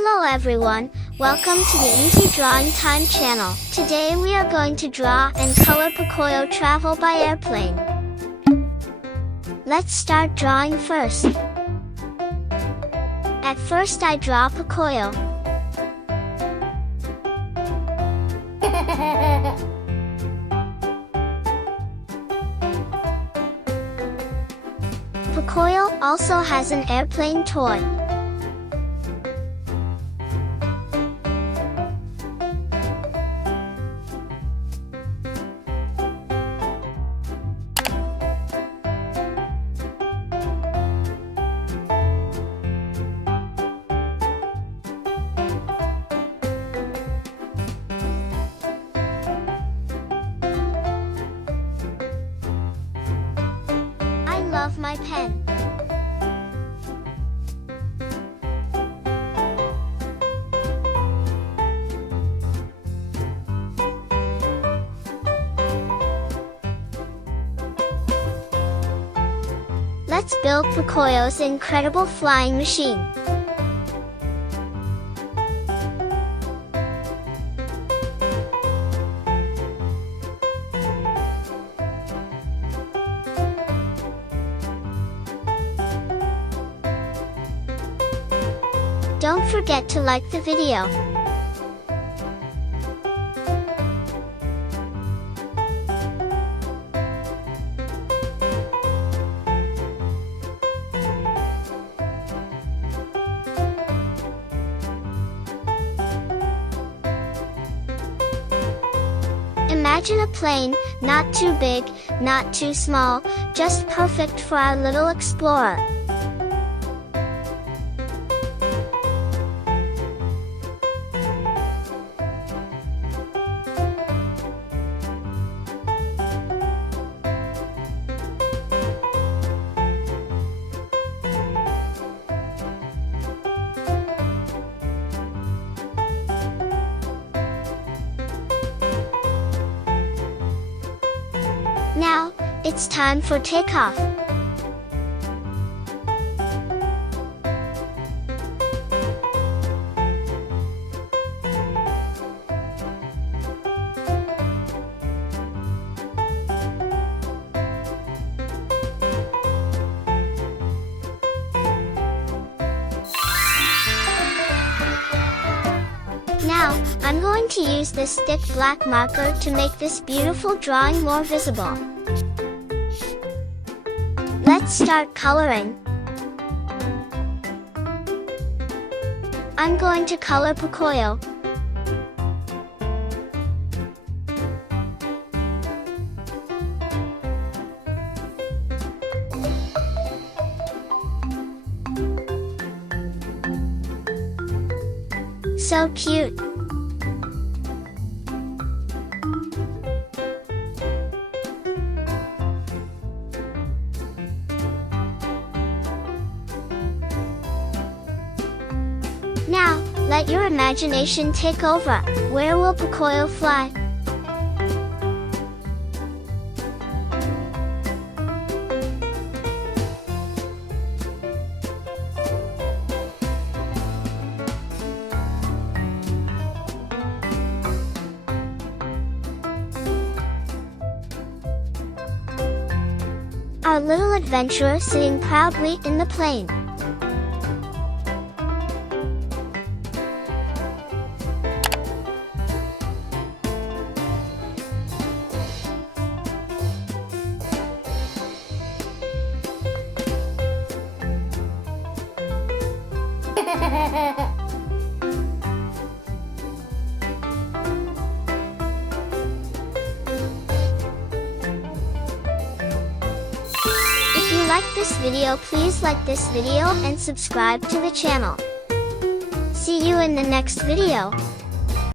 Hello everyone, welcome to the Easy Drawing Time channel. Today we are going to draw and color Pocoyo travel by airplane. Let's start drawing first. At first I draw Pocoyo. Pocoyo also has an airplane toy. I love my pen. Let's build Pocoyo's incredible flying machine. Don't forget to like the video. Imagine a plane, not too big, not too small, just perfect for our little explorer. Now, it's time for takeoff. Now, I'm going to use this thick black marker to make this beautiful drawing more visible. Let's start coloring. I'm going to color Pocoyo. So cute. Now, let your imagination take over. Where will Pocoyo fly? Our little adventurer sitting proudly in the plane. If you like this video, please like this video and subscribe to the channel. See you in the next video.